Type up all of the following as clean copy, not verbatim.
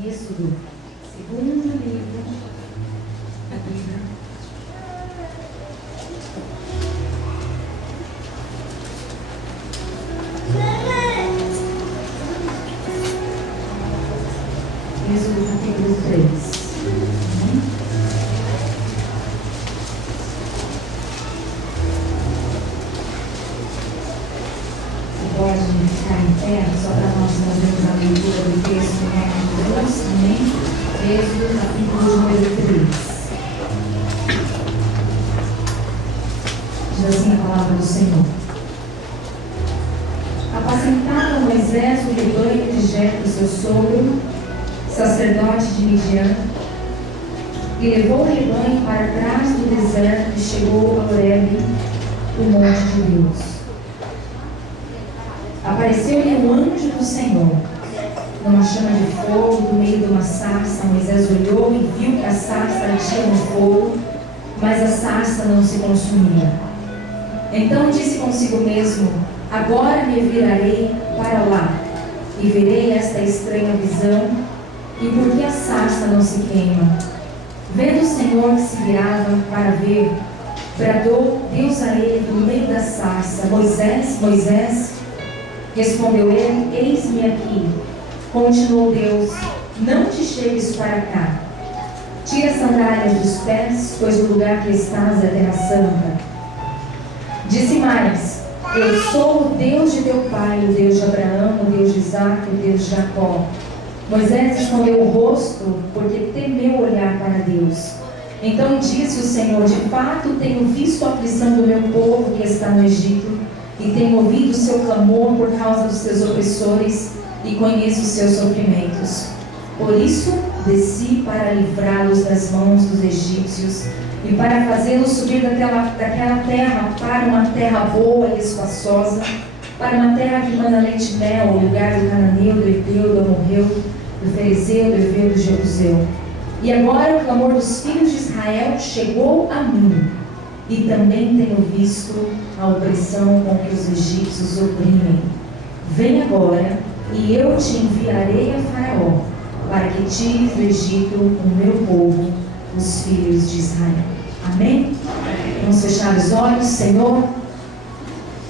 Êxodo, segundo livro da Bíblia. Êxodo capítulo 3. Pode ficar em pé, só para nós fazermos a leitura do texto em nome de Deus, amém? Êxodo capítulo número 3. Diz assim a palavra do Senhor. Apacentava Moisés o rebanho de Jetro, seu sogro, sacerdote de Midian, e levou o rebanho para trás do deserto e chegou a Horebe, o monte de Deus. Apareceu-lhe o anjo do Senhor, numa chama de fogo, no meio de uma sarça. Moisés olhou e viu que a sarça ardia no fogo, mas a sarça não se consumia. Então disse consigo mesmo: agora me virarei para lá, e verei esta estranha visão, e por que a sarça não se queima. Vendo o Senhor que se virava para ver, bradou Deus a ele do meio da sarça: Moisés, Moisés. Respondeu ele: eis-me aqui. Continuou Deus: não te chegues para cá. Tira as sandálias dos pés, pois o lugar que estás é terra santa. Disse mais: eu sou o Deus de teu pai, o Deus de Abraão, o Deus de Isaque, o Deus de Jacó. Moisés escondeu o rosto, porque temeu olhar para Deus. Então disse o Senhor: de fato tenho visto a aflição do meu povo que está no Egito, e tenho ouvido o seu clamor por causa dos teus opressores, e conheço os seus sofrimentos. Por isso desci para livrá-los das mãos dos egípcios, e para fazê-los subir daquela terra para uma terra boa e espaçosa, para uma terra que manda leite e mel, o lugar do cananeu, do heteu, do amorreu, do ferezeu, do heveu e do jebuseu. E agora o clamor dos filhos de Israel chegou a mim, e também tenho visto a opressão com que os egípcios oprimem. Vem agora, e eu te enviarei a Faraó, para que tires do Egito o meu povo, os filhos de Israel. Amém? Vamos fechar os olhos. Senhor,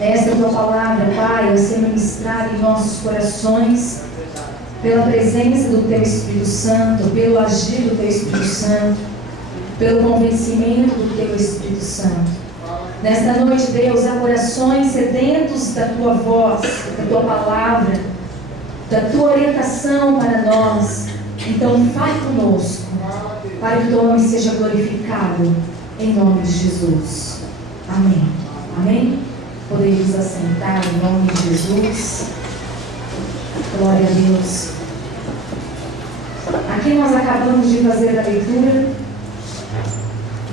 esta é a tua palavra, Pai, a ser ministrada em nossos corações, pela presença do teu Espírito Santo, pelo agir do teu Espírito Santo, pelo convencimento do teu Espírito Santo. Nesta noite, Deus, há corações sedentos da tua voz, da tua palavra, da tua orientação para nós. Então, fale conosco, para que o teu nome seja glorificado, em nome de Jesus. Amém. Amém? Podemos assentar em nome de Jesus. Glória a Deus. Aqui nós acabamos de fazer a leitura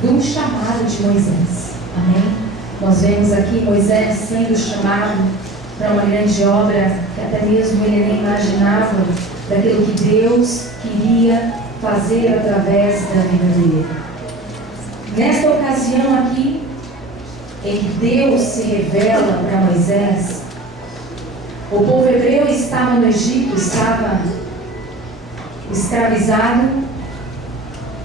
do chamado de Moisés. Amém? Nós vemos aqui Moisés sendo chamado para uma grande obra que até mesmo ele nem imaginava, daquilo que Deus queria fazer através da vida dele. Nesta ocasião aqui, em que Deus se revela para Moisés, o povo hebreu estava no Egito, estava escravizado.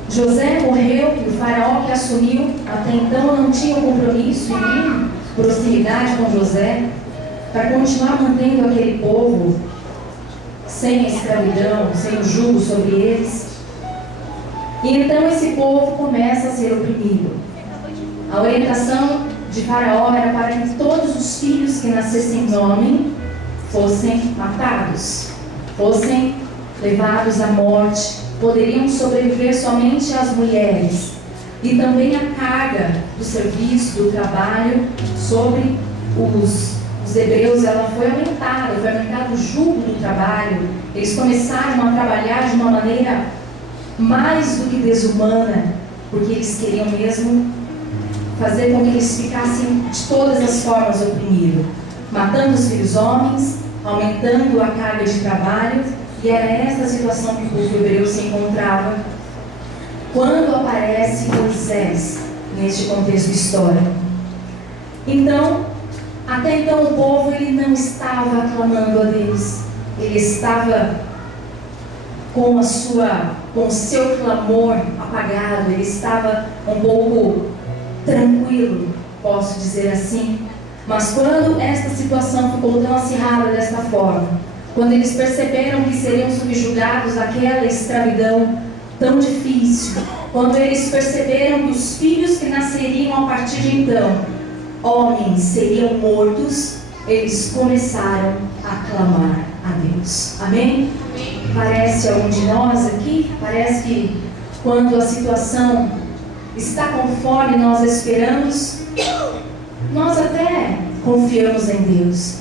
José morreu, e o faraó que assumiu até então não tinha um compromisso em proximidade com José, para continuar mantendo aquele povo sem a escravidão, sem o jugo sobre eles. E então esse povo começa a ser oprimido. A orientação de Faraó era para que todos os filhos que nascessem homem fossem matados, fossem levados à morte. Poderiam sobreviver somente as mulheres. E também a carga do serviço, do trabalho sobre os hebreus, ela foi aumentado o jugo do trabalho. Eles começaram a trabalhar de uma maneira mais do que desumana, porque eles queriam mesmo fazer com que eles ficassem de todas as formas oprimidos, matando os filhos homens, aumentando a carga de trabalho. E era essa a situação que o povo hebreu se encontrava quando aparece Moisés neste contexto histórico. Então, até então o povo ele não estava clamando a Deus, ele estava com o seu clamor apagado, ele estava um pouco tranquilo, posso dizer assim. Mas quando esta situação ficou tão acirrada desta forma, quando eles perceberam que seriam subjugados àquela escravidão tão difícil, quando eles perceberam que os filhos que nasceriam a partir de então, homens, seriam mortos, eles começaram a clamar a Deus. Amém? Parece algum de nós aqui, parece que quando a situação está conforme nós esperamos, nós até confiamos em Deus,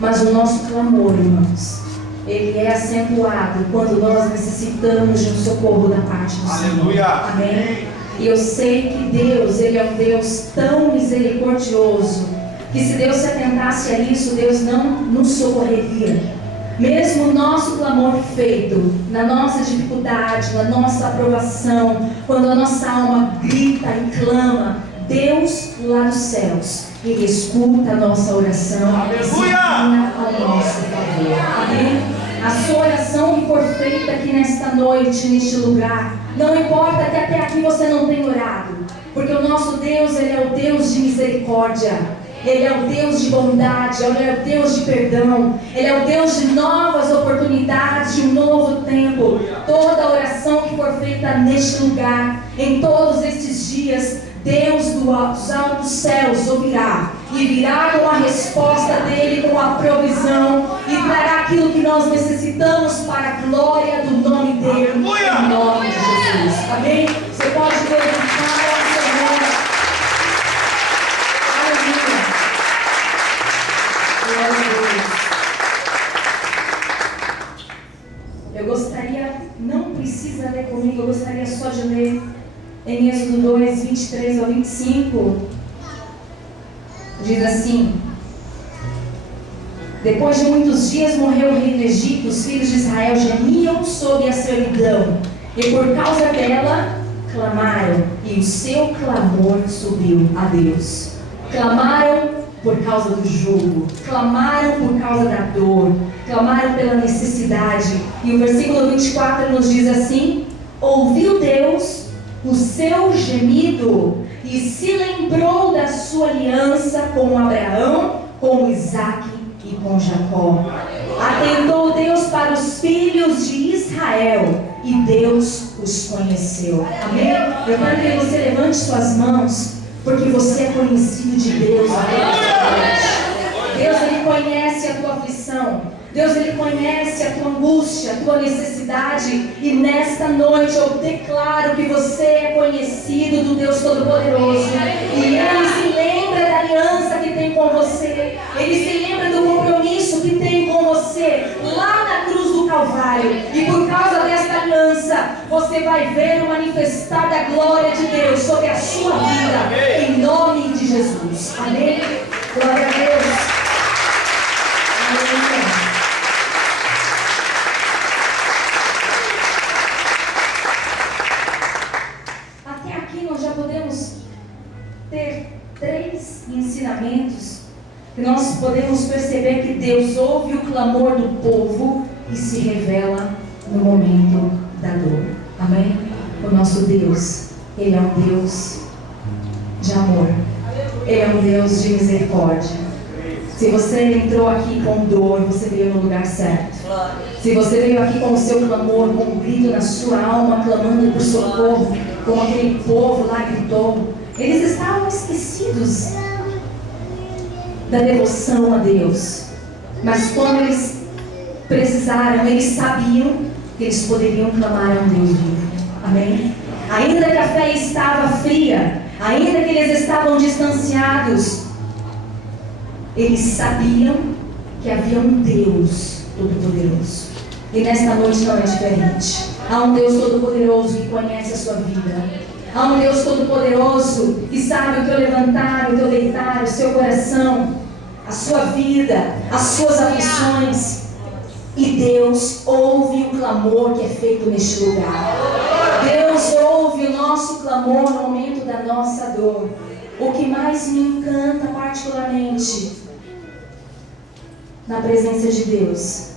mas o nosso clamor, irmãos, ele é acentuado quando nós necessitamos de um socorro da parte do Senhor. Aleluia. Amém? E eu sei que Deus, Ele é um Deus tão misericordioso, que se Deus se atentasse a isso, Deus não nos socorreria. Mesmo o nosso clamor feito, na nossa dificuldade, na nossa aprovação, quando a nossa alma grita e clama, Deus lá dos céus, Ele escuta a nossa oração e se inclina ao nosso favor. Amém? A sua oração que for feita aqui nesta noite, neste lugar, não importa que até aqui você não tenha orado, porque o nosso Deus, Ele é o Deus de misericórdia. Ele é o Deus de bondade, Ele é o Deus de perdão, Ele é o Deus de novas oportunidades, de um novo tempo. Toda oração que for feita neste lugar, em todos estes dias, Deus dos altos céus ouvirá e virá com a resposta dEle, com a provisão, e trará aquilo que nós necessitamos para a glória do nome dEle, em nome de Jesus. Amém? Você pode glorificar ao Senhor. Eu gostaria, não precisa ler comigo, eu gostaria só de ler em Êxodo 2, 23 ao 25. Diz assim: depois de muitos dias morreu o rei do Egito, os filhos de Israel gemiam sob a servidão, e por causa dela clamaram, e o seu clamor subiu a Deus. Clamaram por causa do jugo, clamaram por causa da dor, clamaram pela necessidade. E o versículo 24 nos diz assim: ouviu Deus o seu gemido e se lembrou da sua aliança com Abraão, com Isaque e com Jacó. Atentou Deus para os filhos de Israel e Deus os conheceu. Amém? Eu quero que você levante suas mãos, porque você é conhecido de Deus. Deus, Ele conhece a tua aflição. Deus, Ele conhece a tua angústia, a tua necessidade. E nesta noite eu declaro que você é conhecido do Deus Todo-Poderoso. E Ele se lembra da aliança que tem com você. Ele se lembra do compromisso que tem com você lá na cruz do Calvário. E por causa desta aliança, você vai ver o manifestar da glória de Deus sobre a sua vida. Em nome de Jesus. Amém? Glória a Deus. Amém. Ter 3 ensinamentos que nós podemos perceber que Deus ouve o clamor do povo e se revela no momento da dor. Amém? O nosso Deus, Ele é um Deus de amor. Ele é um Deus de misericórdia. Se você entrou aqui com dor, você veio no lugar certo. Se você veio aqui com o seu clamor, com um grito na sua alma, clamando por socorro, como aquele povo lá gritou, eles estavam esquecidos da devoção a Deus. Mas quando eles precisaram, eles sabiam que eles poderiam clamar a um Deus vivo. Amém? Ainda que a fé estava fria, ainda que eles estavam distanciados, eles sabiam que havia um Deus Todo-Poderoso. E nesta noite não é diferente. Há um Deus Todo-Poderoso que conhece a sua vida. Há um Deus Todo-Poderoso que sabe o teu levantar, o teu deitar, o seu coração, a sua vida, as suas aflições. E Deus ouve o clamor que é feito neste lugar. Deus ouve o nosso clamor no momento da nossa dor. O que mais me encanta particularmente na presença de Deus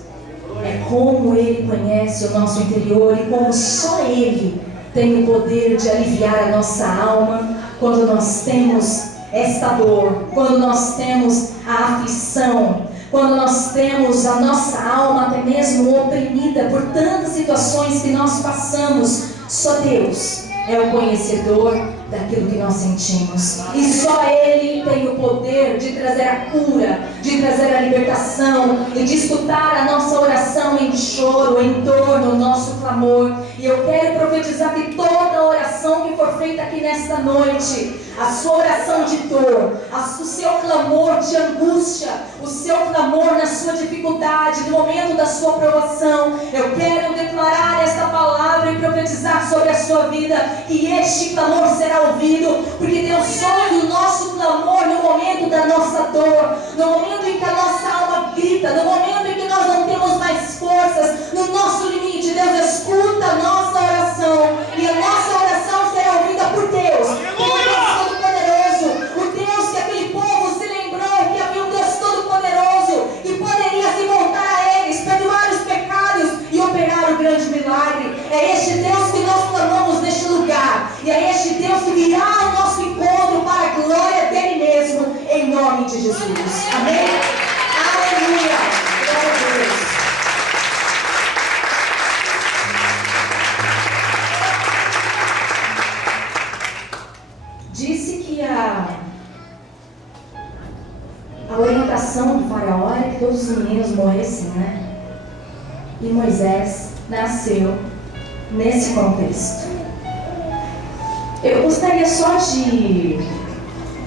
é como Ele conhece o nosso interior e como só Ele tem o poder de aliviar a nossa alma quando nós temos esta dor, quando nós temos a aflição, quando nós temos a nossa alma até mesmo oprimida por tantas situações que nós passamos. Só Deus é o conhecedor daquilo que nós sentimos, e só Ele tem o poder de trazer a cura, de trazer a libertação e de escutar a nossa oração em choro, em dor, no nosso clamor. E eu quero profetizar que toda oração que for feita aqui nesta noite, a sua oração de dor, o seu clamor de angústia, o seu clamor na sua dificuldade, no momento da sua provação, eu quero declarar esta palavra e profetizar sobre a sua vida, que este clamor será ouvido, porque Deus ouve o nosso clamor no momento da nossa dor, no momento em que a nossa alma grita, no momento em que nós não temos mais forças, no nosso limite. Deus escuta a nossa oração, e a nossa oração será ouvida por Deus, o Deus Todo-Poderoso, o Deus que aquele povo se lembrou que havia um Deus Todo-Poderoso que poderia se voltar a eles, perdoar os pecados e operar o grande milagre. É este Deus que nós clamamos neste lugar, e é este Deus que virá ao nosso encontro para a glória dele mesmo, em nome de Jesus. Amém? Aleluia! Glória a Deus. Disse que a orientação do faraó era que todos os meninos morressem, né? E Moisés nasceu nesse contexto. Eu gostaria só de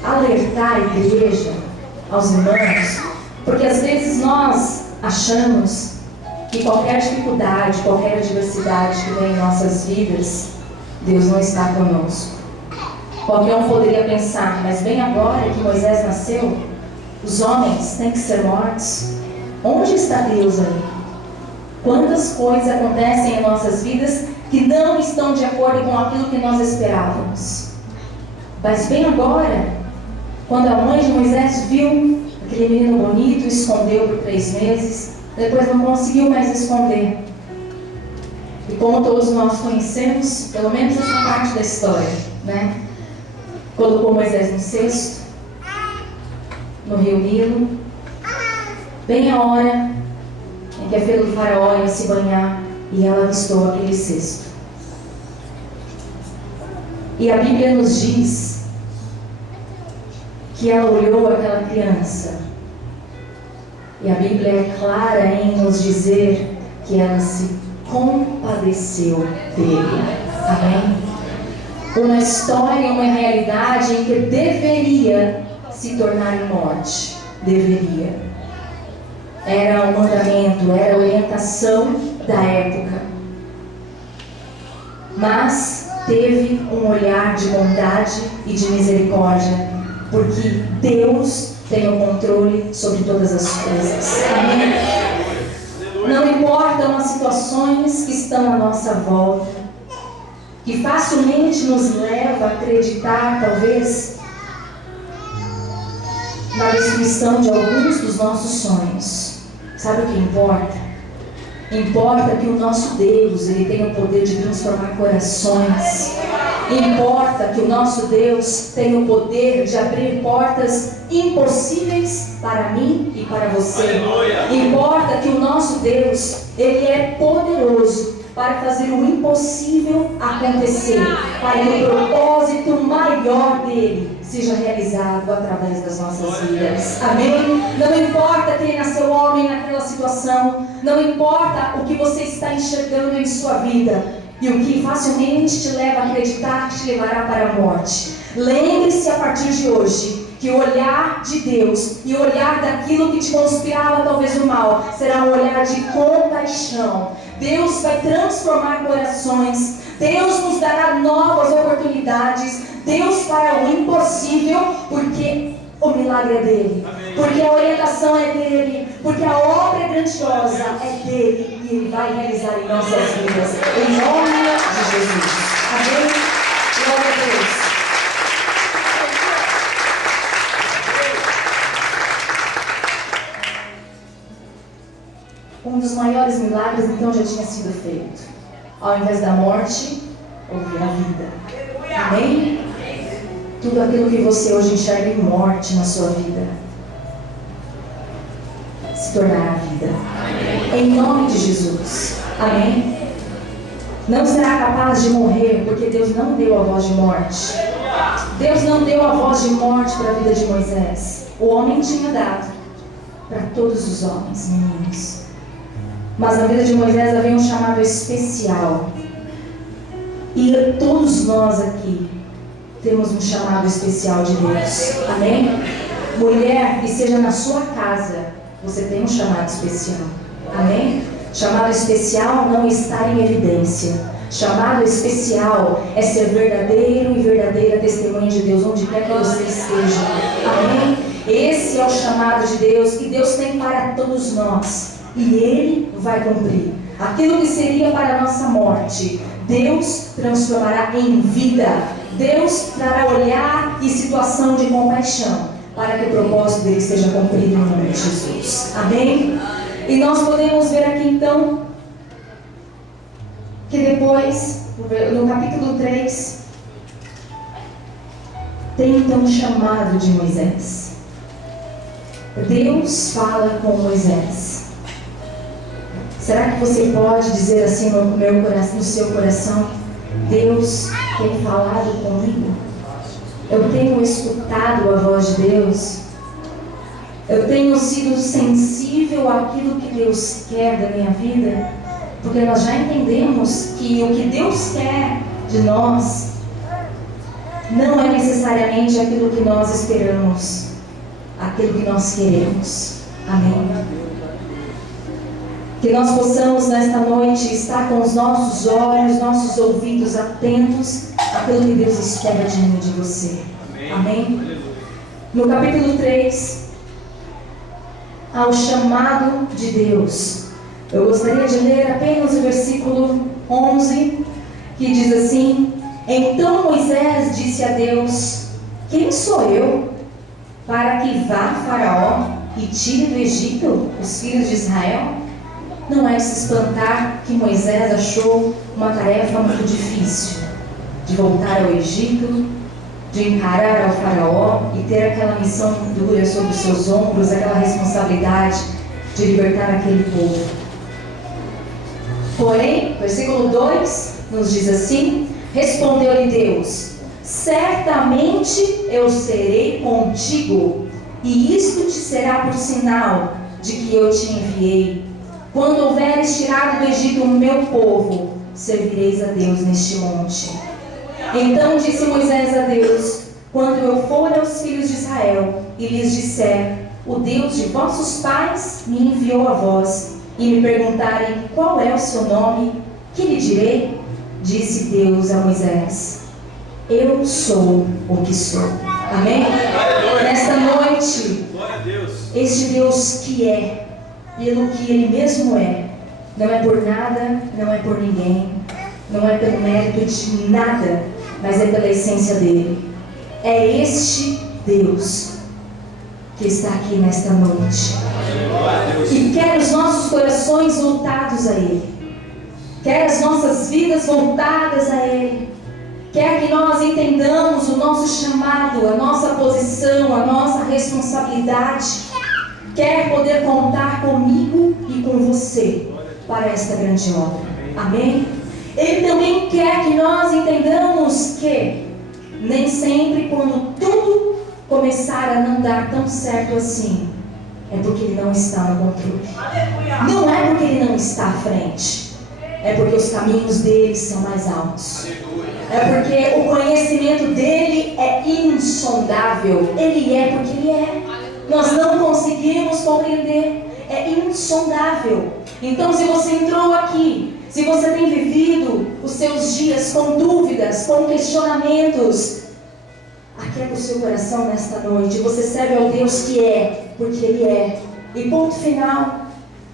alertar a igreja, aos irmãos, porque às vezes nós achamos que qualquer dificuldade, qualquer adversidade que vem em nossas vidas, Deus não está conosco. Qualquer um poderia pensar, mas bem agora que Moisés nasceu, os homens têm que ser mortos. Onde está Deus ali? Quantas coisas acontecem em nossas vidas que não estão de acordo com aquilo que nós esperávamos. Mas bem agora, quando a mãe de Moisés viu aquele menino bonito, escondeu por 3 meses, depois não conseguiu mais esconder. E como todos nós conhecemos, pelo menos essa parte da história, né? Colocou Moisés no cesto, no rio Nilo, bem a hora em que a filha do faraó ia se banhar, e ela avistou aquele cesto. E a Bíblia nos diz que ela olhou aquela criança, e a Bíblia é clara em nos dizer que ela se compadeceu dele. Amém? Uma história, uma realidade em que deveria se tornar em morte. Deveria. Era um mandamento, era a orientação da época. Mas teve um olhar de bondade e de misericórdia, porque Deus tem o controle sobre todas as coisas. Amém? Não importam as situações que estão à nossa volta, que facilmente nos leva a acreditar, talvez, na destruição de alguns dos nossos sonhos. Sabe o que importa? Importa que o nosso Deus, Ele tem o poder de transformar corações. Importa que o nosso Deus tem o poder de abrir portas impossíveis para mim e para você. Importa que o nosso Deus, Ele é poderoso para fazer o impossível acontecer, para que o propósito maior dele seja realizado através das nossas vidas. Amém? Não importa quem nasceu homem naquela situação, não importa o que você está enxergando em sua vida e o que facilmente te leva a acreditar que te levará para a morte. Lembre-se a partir de hoje que o olhar de Deus e o olhar daquilo que te conspirava talvez o mal será um olhar de compaixão. Deus vai transformar corações, Deus nos dará novas oportunidades, Deus fará o impossível, porque o milagre é dele, porque a orientação é dele, porque a obra é grandiosa, é dele, e ele vai realizar em nossas vidas, em nome de Jesus. Amém? Glória a Deus. Um dos maiores maiores milagres então já tinha sido feito. Ao invés da morte, houve a vida. Amém? Tudo aquilo que você hoje enxerga em morte na sua vida se tornará vida. Em nome de Jesus. Amém? Não será capaz de morrer, porque Deus não deu a voz de morte. Deus não deu a voz de morte para a vida de Moisés. O homem tinha dado para todos os homens, meninos. Mas na vida de Moisés havia um chamado especial. E todos nós aqui temos um chamado especial de Deus. Amém? Mulher, que seja na sua casa, você tem um chamado especial. Amém? Chamado especial não está em evidência. Chamado especial é ser verdadeiro e verdadeira testemunha de Deus, onde quer que você esteja. Amém? Esse é o chamado de Deus que Deus tem para todos nós. E Ele vai cumprir. Aquilo que seria para a nossa morte, Deus transformará em vida. Deus trará olhar e situação de compaixão, para que o propósito dele seja cumprido em nome de Jesus. Amém? E nós podemos ver aqui então, que depois, no capítulo 3, tem então um chamado de Moisés. Deus fala com Moisés. Será que você pode dizer assim no seu coração: Deus tem falado comigo? Eu tenho escutado a voz de Deus? Eu tenho sido sensível àquilo que Deus quer da minha vida? Porque nós já entendemos que o que Deus quer de nós não é necessariamente aquilo que nós esperamos, aquilo que nós queremos. Amém? Que nós possamos nesta noite estar com os nossos olhos, nossos ouvidos atentos àquilo que Deus espera de mim e de você. Amém? No capítulo 3, há o chamado de Deus. Eu gostaria de ler apenas o versículo 11, que diz assim: Então Moisés disse a Deus: Quem sou eu para que vá Faraó e tire do Egito os filhos de Israel? Não é de se espantar que Moisés achou uma tarefa muito difícil, de voltar ao Egito, de encarar ao Faraó e ter aquela missão dura sobre os seus ombros, aquela responsabilidade de libertar aquele povo. Porém, versículo 2 nos diz assim: Respondeu-lhe Deus: Certamente eu serei contigo, e isto te será por sinal de que eu te enviei. Quando houveres tirado do Egito o meu povo, servireis a Deus neste monte. Então disse Moisés a Deus: Quando eu for aos filhos de Israel e lhes disser: O Deus de vossos pais me enviou a vós, e me perguntarem qual é o seu nome, que lhe direi? Disse Deus a Moisés: Eu sou o que sou. Amém? Nesta noite, este Deus que é, pelo que Ele mesmo é, não é por nada, não é por ninguém, não é pelo mérito de nada, mas é pela essência dele. É este Deus que está aqui nesta noite e quer os nossos corações voltados a Ele, quer as nossas vidas voltadas a Ele, quer que nós entendamos o nosso chamado, a nossa posição, a nossa responsabilidade, quer poder contar comigo e com você para esta grande obra. Amém? Ele também quer que nós entendamos que nem sempre, quando tudo começar a não dar tão certo assim, é porque Ele não está no controle. Não é porque Ele não está à frente, é porque os caminhos dele são mais altos. É porque o conhecimento dele é insondável. Ele é porque Ele é. Nós não conseguimos compreender. É insondável. Então, se você entrou aqui, se você tem vivido os seus dias com dúvidas, com questionamentos, aquieta o seu coração nesta noite. Você serve ao Deus que é, porque Ele é. E ponto final.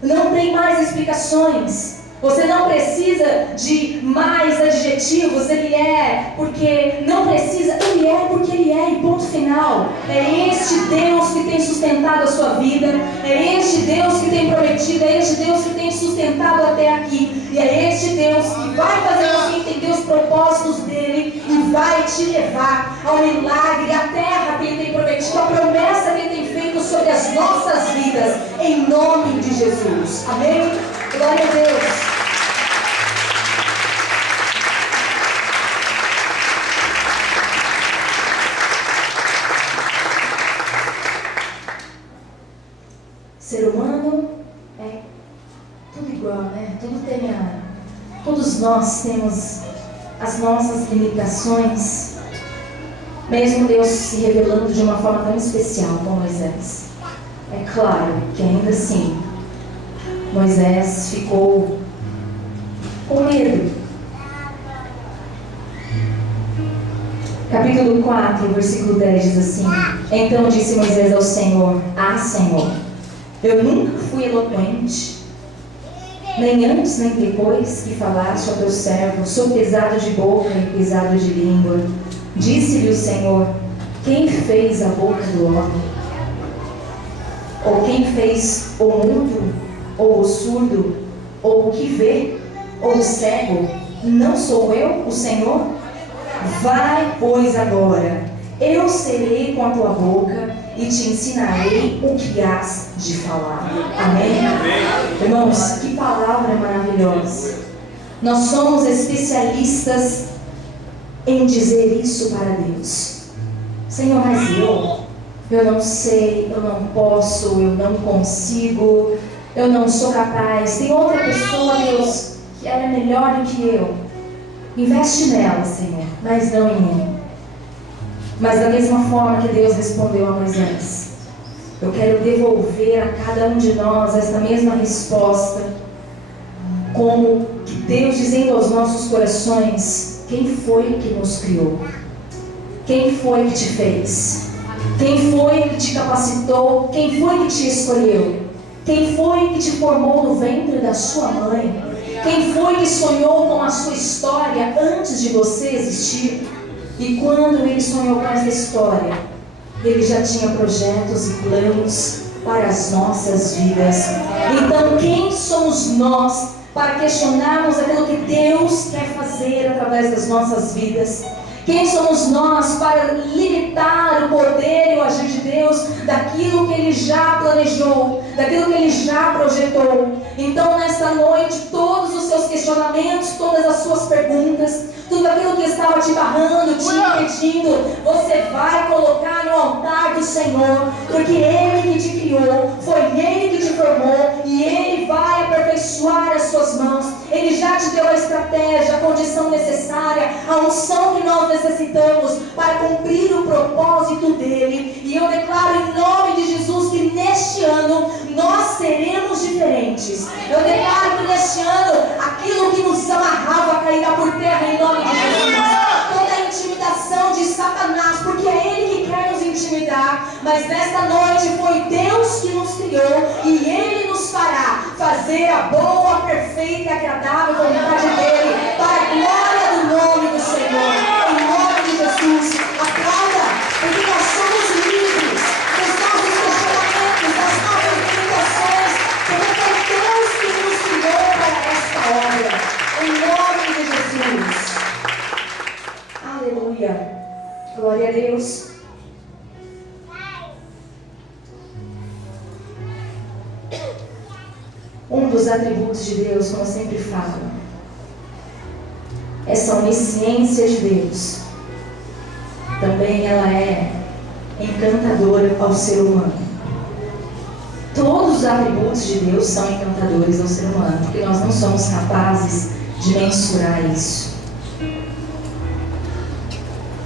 Não tem mais explicações. Você não precisa de mais adjetivos. Ele é porque não precisa. Ele é porque Ele é, e ponto final. É este Deus que tem sustentado a sua vida. É este Deus que tem prometido. É este Deus que tem sustentado até aqui. E é este Deus que vai fazer você entender os propósitos dEle e vai te levar ao milagre, à terra que Ele tem prometido, a promessa que Ele tem feito sobre as nossas vidas, em nome de Jesus. Amém? Glória a Deus. Ser humano é tudo igual, né? Todos nós temos as nossas limitações, mesmo Deus se revelando de uma forma tão especial com Moisés. É claro que ainda assim, Moisés ficou com medo. Capítulo 4, versículo 10 diz assim: Então disse Moisés ao Senhor: Ah, Senhor, eu nunca fui eloquente, nem antes nem depois que falaste ao teu servo. Sou pesado de boca e pesado de língua. Disse-lhe o Senhor: Quem fez a boca do homem? Ou quem fez o mudo, ou o surdo, ou o que vê, ou o cego? Não sou eu, o Senhor? Vai, pois, agora, eu serei com a tua boca e te ensinarei o que hás de falar. Amém? Amém. Irmãos, que palavra maravilhosa. Nós somos especialistas em dizer isso para Deus. Senhor, mas eu não sei, eu não posso, eu não consigo, eu não sou capaz. Tem outra pessoa, Deus, que ela é melhor do que eu. Investe nela, Senhor, mas não em mim. Mas da mesma forma que Deus respondeu a Moisés, eu quero devolver a cada um de nós esta mesma resposta, como que Deus dizendo aos nossos corações: quem foi que nos criou? Quem foi que te fez? Quem foi que te capacitou? Quem foi que te escolheu? Quem foi que te formou no ventre da sua mãe? Quem foi que sonhou com a sua história antes de você existir? E quando Ele sonhou com essa história, Ele já tinha projetos e planos para as nossas vidas. Então, quem somos nós para questionarmos aquilo que Deus quer fazer através das nossas vidas? Quem somos nós para limitar o poder e o agir de Deus daquilo que Ele já planejou, daquilo que Ele já projetou? Então, nesta noite, todos os seus questionamentos, todas as suas perguntas, tudo aquilo que estava te barrando, te impedindo, você vai colocar no altar do Senhor, porque Ele que te criou, foi Ele que te formou, e Ele vai aperfeiçoar as suas mãos. Ele já te deu a estratégia, a condição necessária, a unção que nós necessitamos para cumprir o propósito dEle. E eu declaro em nome de Jesus que neste ano nós seremos diferentes. Eu declaro que neste ano aquilo que nos amarrava cairá por terra em nome de Jesus. Toda a intimidação de Satanás, porque é ele que quer nos intimidar, mas nesta noite foi Deus que nos criou e Ele nos fará fazer a boa, perfeita e agradável vontade dEle, para a glória do nome do Senhor. Em nome de Jesus, aplauda, porque nós somos livres dos nossos questionamentos, das nossas limitações, porque foi Deus que nos criou para esta obra. Em nome de Jesus. Aleluia. Glória a Deus. Um dos atributos de Deus, como eu sempre falo, essa onisciência de Deus, também ela é encantadora ao ser humano. Todos os atributos de Deus são encantadores ao ser humano, porque nós não somos capazes de mensurar isso.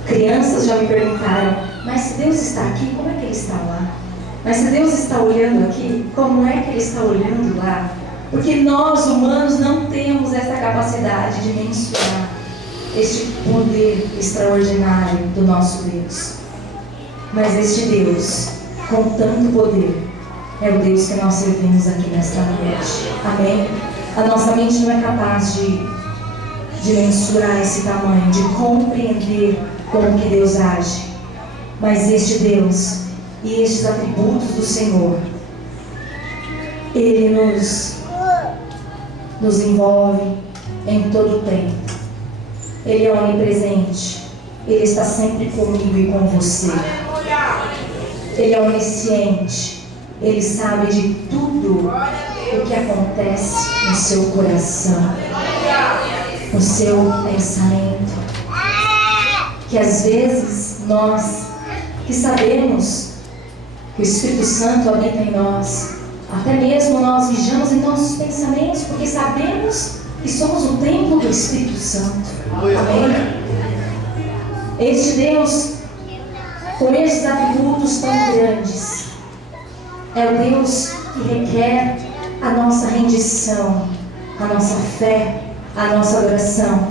Crianças já me perguntaram: mas se Deus está aqui, como é que Ele está lá? Mas se Deus está olhando aqui, como é que Ele está olhando lá? Porque nós, humanos, não temos essa capacidade de mensurar este poder extraordinário do nosso Deus. Mas este Deus, com tanto poder, é o Deus que nós servimos aqui nesta noite. Amém? A nossa mente não é capaz de mensurar esse tamanho, de compreender como que Deus age. Mas este Deus e estes atributos do Senhor, Ele nos envolve em todo o tempo. Ele é onipresente. Ele está sempre comigo e com você. Ele é onisciente. Ele sabe de tudo o que acontece no seu coração, no seu pensamento. Que às vezes nós, que sabemos que o Espírito Santo habita em nós, até mesmo nós vigiamos em nossos pensamentos, porque sabemos que somos o templo do Espírito Santo. Amém? Este Deus, com esses atributos tão grandes, é o Deus que requer a nossa rendição, a nossa fé, a nossa adoração.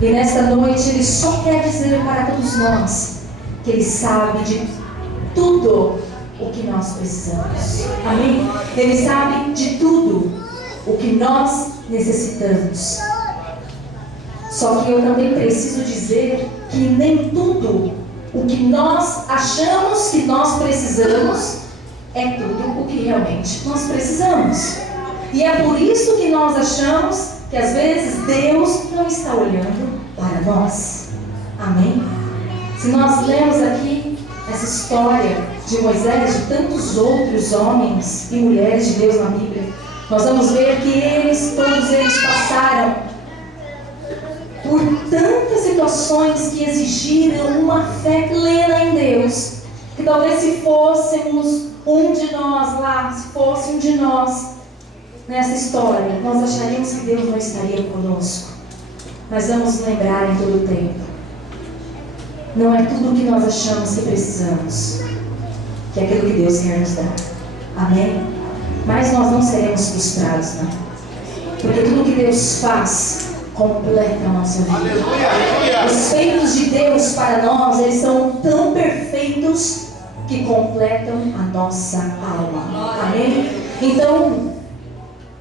E nesta noite Ele só quer dizer para todos nós que Ele sabe de tudo o que nós precisamos. Amém? Ele sabe de tudo o que nós necessitamos. Só que eu também preciso dizer que nem tudo o que nós achamos que nós precisamos é tudo o que realmente nós precisamos. E é por isso que nós achamos que às vezes Deus não está olhando para nós. Amém? Se nós lemos aqui essa história de Moisés, de tantos outros homens e mulheres de Deus na Bíblia, nós vamos ver que todos eles passaram por tantas situações que exigiram uma fé plena em Deus, que talvez se fôssemos um de nós lá, se fosse um de nós nessa história, nós acharíamos que Deus não estaria conosco. Mas vamos lembrar em todo o tempo, não é tudo o que nós achamos que precisamos que é aquilo que Deus quer nos dar. Amém? Mas nós não seremos frustrados, não. Porque tudo que Deus faz completa a nossa vida. Aleluia. Os feitos de Deus para nós, eles são tão perfeitos que completam a nossa alma. Amém? Então,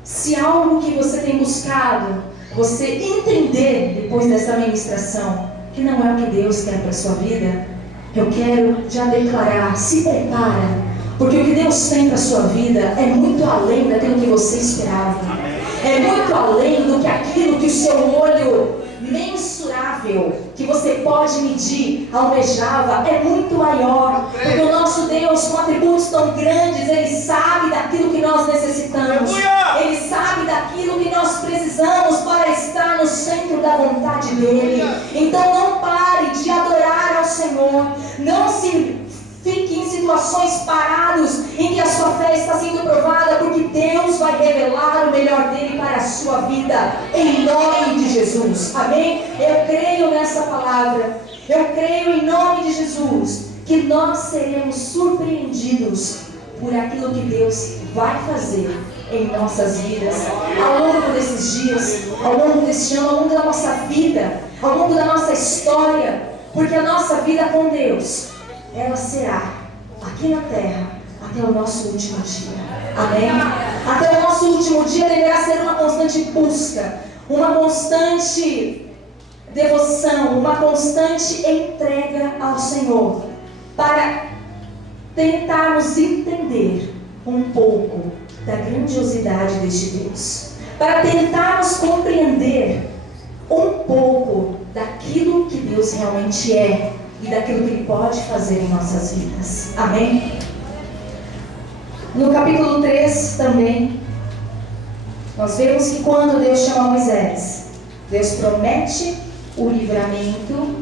se algo que você tem buscado, você entender depois dessa ministração que não é o que Deus quer para a sua vida, eu quero já declarar, se prepara, porque o que Deus tem para a sua vida é muito além daquilo que você esperava. É muito além do que aquilo que o seu olho mensurável, que você pode medir, almejava, é muito maior. Porque o nosso Deus, com atributos tão grandes, Ele sabe daquilo que nós necessitamos. Ele sabe daquilo que nós precisamos para estar no centro da vontade dEle. Então não pare de adorar ao Senhor. Não se fique em situações parados em que a sua fé está sendo provada, porque Deus vai revelar o melhor dele para a sua vida, em nome de Jesus. Amém? Eu creio nessa palavra. Eu creio em nome de Jesus que nós seremos surpreendidos por aquilo que Deus vai fazer em nossas vidas, ao longo desses dias, ao longo deste ano, ao longo da nossa vida, ao longo da nossa história, porque a nossa vida com Deus, ela será aqui na terra até o nosso último dia. Amém? Até o nosso último dia deverá ser uma constante busca, uma constante devoção, uma constante entrega ao Senhor, para tentarmos entender um pouco da grandiosidade deste Deus, para tentarmos compreender um pouco daquilo que Deus realmente é e daquilo que Ele pode fazer em nossas vidas. Amém? No capítulo 3 também, nós vemos que quando Deus chama Moisés, Deus promete o livramento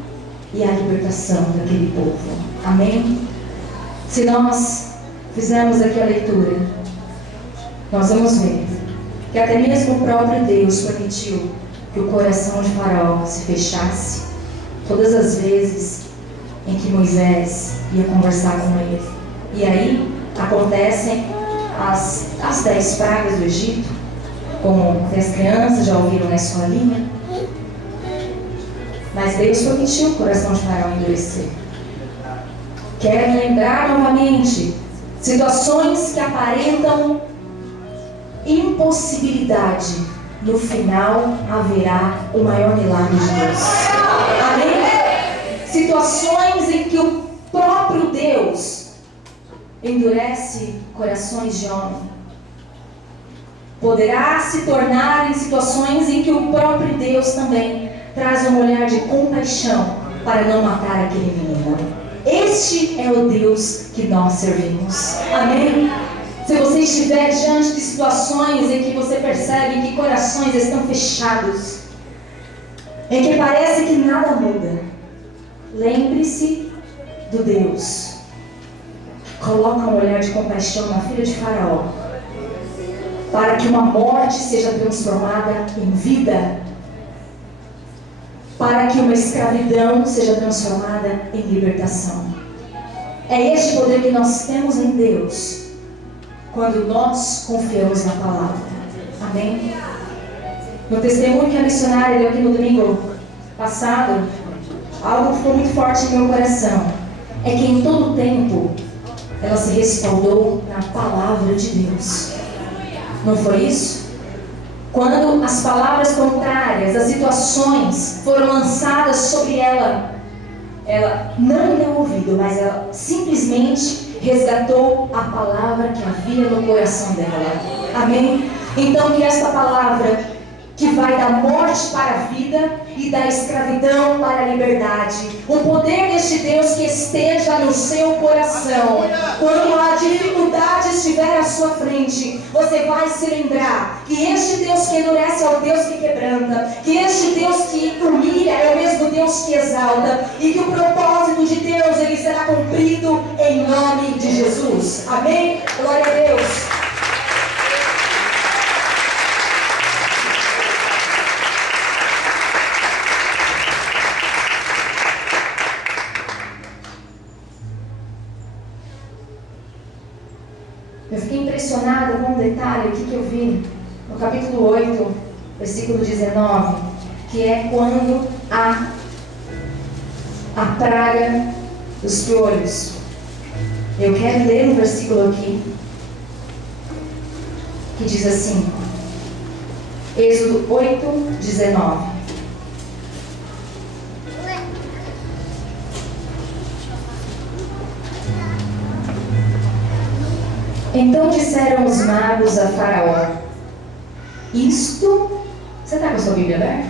e a libertação daquele povo. Amém? Se nós fizermos aqui a leitura, nós vamos ver que até mesmo o próprio Deus permitiu que o coração de Faraó se fechasse todas as vezes em que Moisés ia conversar com ele. E aí acontecem as 10 pragas do Egito, como as crianças já ouviram na escolinha. Mas Deus permitiu o coração de Faraó endurecer. Quero lembrar novamente situações que aparentam impossibilidade, no final haverá o maior milagre de Deus. Amém? Situações em que o próprio Deus endurece corações de homem. Poderá se tornar em situações em que o próprio Deus também traz um olhar de compaixão para não matar aquele menino. Este é o Deus que nós servimos. Amém? Se você estiver diante de situações em que você percebe que corações estão fechados, em que parece que nada muda, lembre-se do Deus que coloca um olhar de compaixão na filha de Faraó, para que uma morte seja transformada em vida, para que uma escravidão seja transformada em libertação. É este poder que nós temos em Deus, quando nós confiamos na palavra. Amém? No testemunho que a missionária deu aqui no domingo passado, algo ficou muito forte em meu coração. É que em todo tempo ela se respaldou na palavra de Deus. Não foi isso? Quando as palavras contrárias, as situações foram lançadas sobre ela, ela não deu ouvido, mas ela simplesmente resgatou a palavra que havia no coração dela. Amém? Então que esta palavra, que vai da morte para a vida e da escravidão para a liberdade, o poder deste Deus que esteja no seu coração. Quando a dificuldade estiver à sua frente, você vai se lembrar que este Deus que endurece é o Deus que quebranta, que este Deus que humilha é o mesmo Deus que exalta, e que o propósito de Deus ele será cumprido em nome de Jesus. Amém? Glória a Deus. Eu fiquei impressionada com um detalhe aqui que eu vi no capítulo 8, versículo 19, que é quando há a praga dos piolhos. Eu quero ler um versículo aqui que diz assim, Êxodo 8, 19. Então disseram os magos a Faraó, isto... Você está com a sua Bíblia aberta?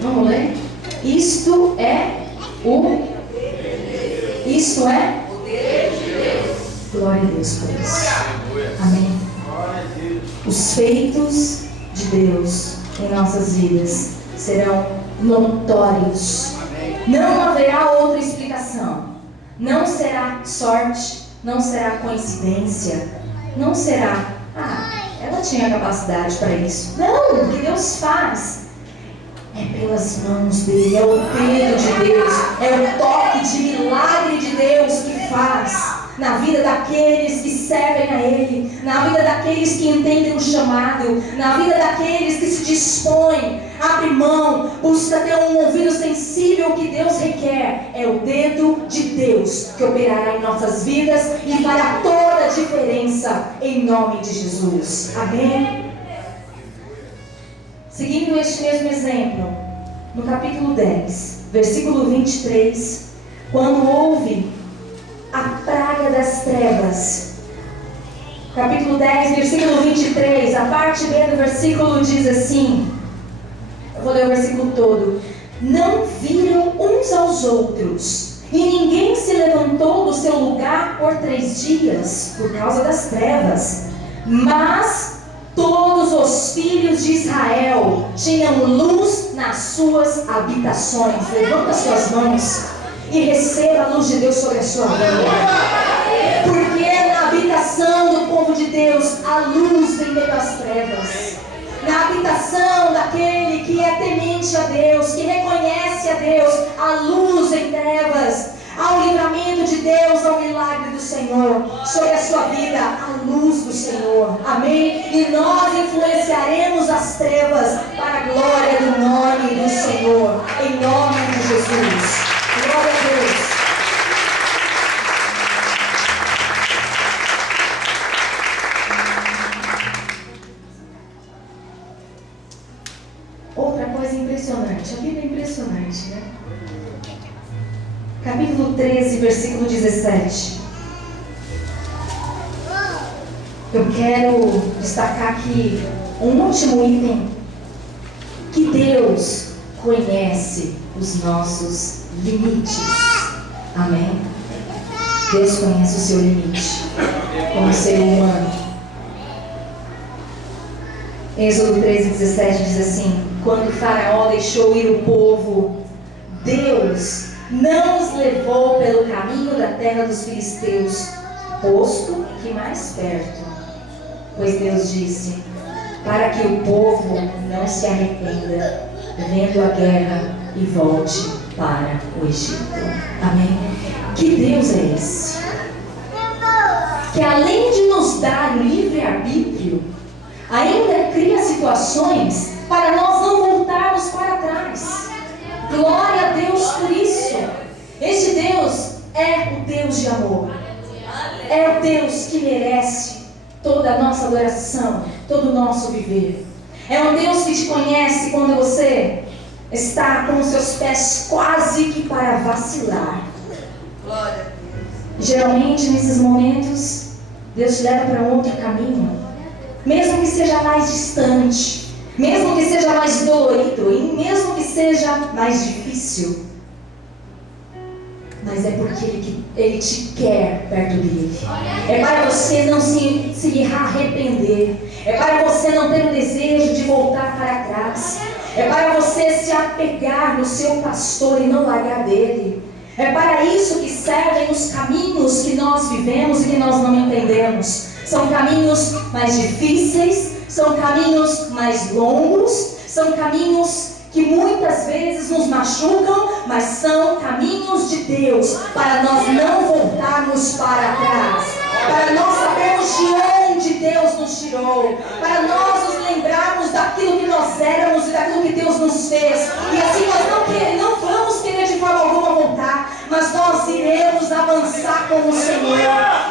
Vamos ler? Isto é o... Isto é... Glória a Deus por isso. Amém. Os feitos de Deus em nossas vidas serão notórios. Não haverá outra explicação. Não será sorte. Não será coincidência, não será, ela tinha capacidade para isso. Não, o que Deus faz é pelas mãos dele, é o dedo de Deus, é o toque de milagre de Deus que faz na vida daqueles que servem a Ele, na vida daqueles que entendem o chamado, na vida daqueles que se dispõem, abre mão, busca ter um ouvido sensível ao que Deus requer. É o dedo de Deus que operará em nossas vidas e fará toda a diferença em nome de Jesus. Amém? Seguindo este mesmo exemplo, no capítulo 10, versículo 23, quando houve a praga das trevas. Capítulo 10, versículo 23, a parte B do versículo diz assim, eu vou ler o versículo todo. Não viram uns aos outros, e ninguém se levantou do seu lugar por 3 dias, por causa das trevas. Mas todos os filhos de Israel tinham luz nas suas habitações. Levanta suas mãos e receba a luz de Deus sobre a sua vida. Porque na habitação do povo de Deus, a luz vem meio às trevas. Na habitação daquele que é temente a Deus, que reconhece a Deus, a luz em trevas. Há o livramento de Deus, ao milagre do Senhor sobre a sua vida, a luz do Senhor. Amém? E nós influenciaremos as trevas para a glória do nome do Senhor. Em nome de Jesus. Glória a Deus. impressionante. A Bíblia é impressionante, né? Capítulo 13, versículo 17. Eu quero destacar aqui um último item. Que Deus conhece os nossos limites. Amém? Deus conhece o seu limite como ser humano. Êxodo 13:17 diz assim: quando Faraó deixou ir o povo, Deus não os levou pelo caminho da terra dos filisteus, posto que mais perto. Pois Deus disse: para que o povo não se arrependa, vendo a guerra e volte para o Egito. Amém? Que Deus é esse? Que além de nos dar o livre-arbítrio, ainda cria situações para nós não voltarmos para trás. Glória a Deus por isso. Este Deus é o Deus de amor. É o Deus que merece toda a nossa adoração, todo o nosso viver. É um Deus que te conhece quando você está com os seus pés quase que para vacilar. Geralmente nesses momentos Deus te leva para um outro caminho, mesmo que seja mais distante, mesmo que seja mais dolorido, e mesmo que seja mais difícil. Mas é porque Ele te quer perto dele. É para você não se arrepender. É para você não ter o desejo de voltar para trás. É para você se apegar no seu pastor e não largar dele. É para isso que servem os caminhos que nós vivemos e que nós não entendemos. São caminhos mais difíceis, são caminhos mais longos, são caminhos que muitas vezes nos machucam, mas são caminhos de Deus, para nós não voltarmos para trás, para nós sabermos de onde Deus nos tirou, para nós nos lembrarmos daquilo que nós éramos e daquilo que Deus nos fez, e assim nós não vamos querer de forma alguma voltar, mas nós iremos avançar com o Senhor,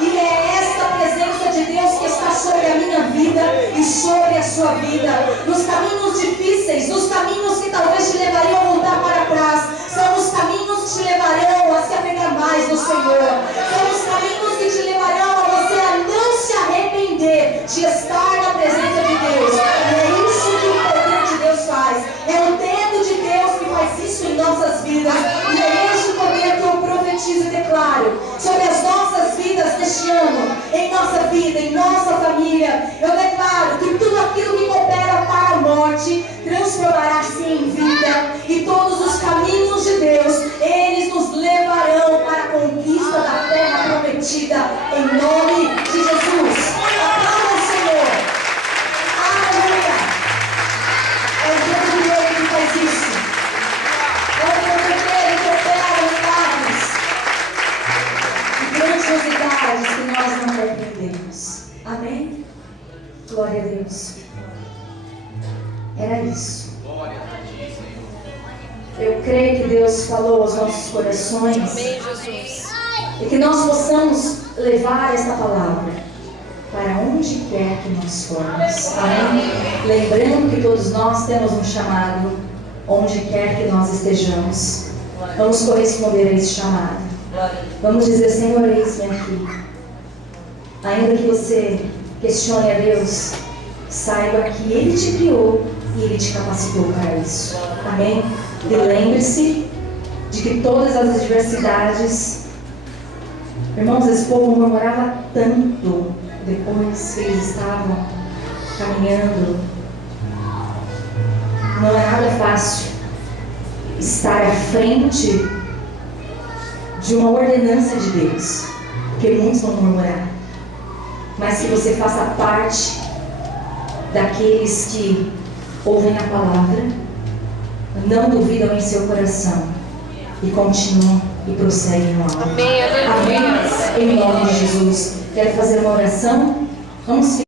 e é esta presença de Deus que está sobre a minha vida e sobre a sua vida, nos caminhos difíceis, nos caminhos que talvez te levariam a voltar para trás, são os caminhos que te levarão a se apegar mais no Senhor, são os caminhos que te levarão a você a não se arrepender de estar na presença de Deus, e é isso que o poder de Deus faz, é o dedo de Deus que faz isso em nossas vidas, e é este poder que eu profetizo e declaro sobre as nossas vidas neste ano, em nossa vida, em nossa família. Eu declaro que tudo aquilo que coopera para a morte transformará-se em vida, e todos os caminhos de Deus, eles nos levarão para a conquista da terra prometida, em nome de Jesus. Aplauda o Senhor. Aleluia. É o Deus de Deus que faz isso. É o Deus dele que opera milagres e grandiosidades que nós não compreendemos. Amém? Glória a Deus. Era isso. Eu creio que Deus falou aos nossos corações. Amém, Jesus. E que nós possamos levar esta palavra para onde quer que nós formos. Amém? Lembrando que todos nós temos um chamado, onde quer que nós estejamos. Vamos corresponder a esse chamado. Vamos dizer: Senhor, eis-me aqui. Ainda que você questione a Deus, saiba que Ele te criou e Ele te capacitou para isso. Amém? E lembre-se de que todas as adversidades, irmãos, esse povo murmurava tanto depois que eles estavam caminhando. Não é nada fácil estar à frente de uma ordenança de Deus, porque muitos vão murmurar, mas que você faça parte daqueles que ouvem a palavra, não duvidam em seu coração e continuam e prosseguem no alto. Amém. Amém. Em nome de Jesus. Quero fazer uma oração. Vamos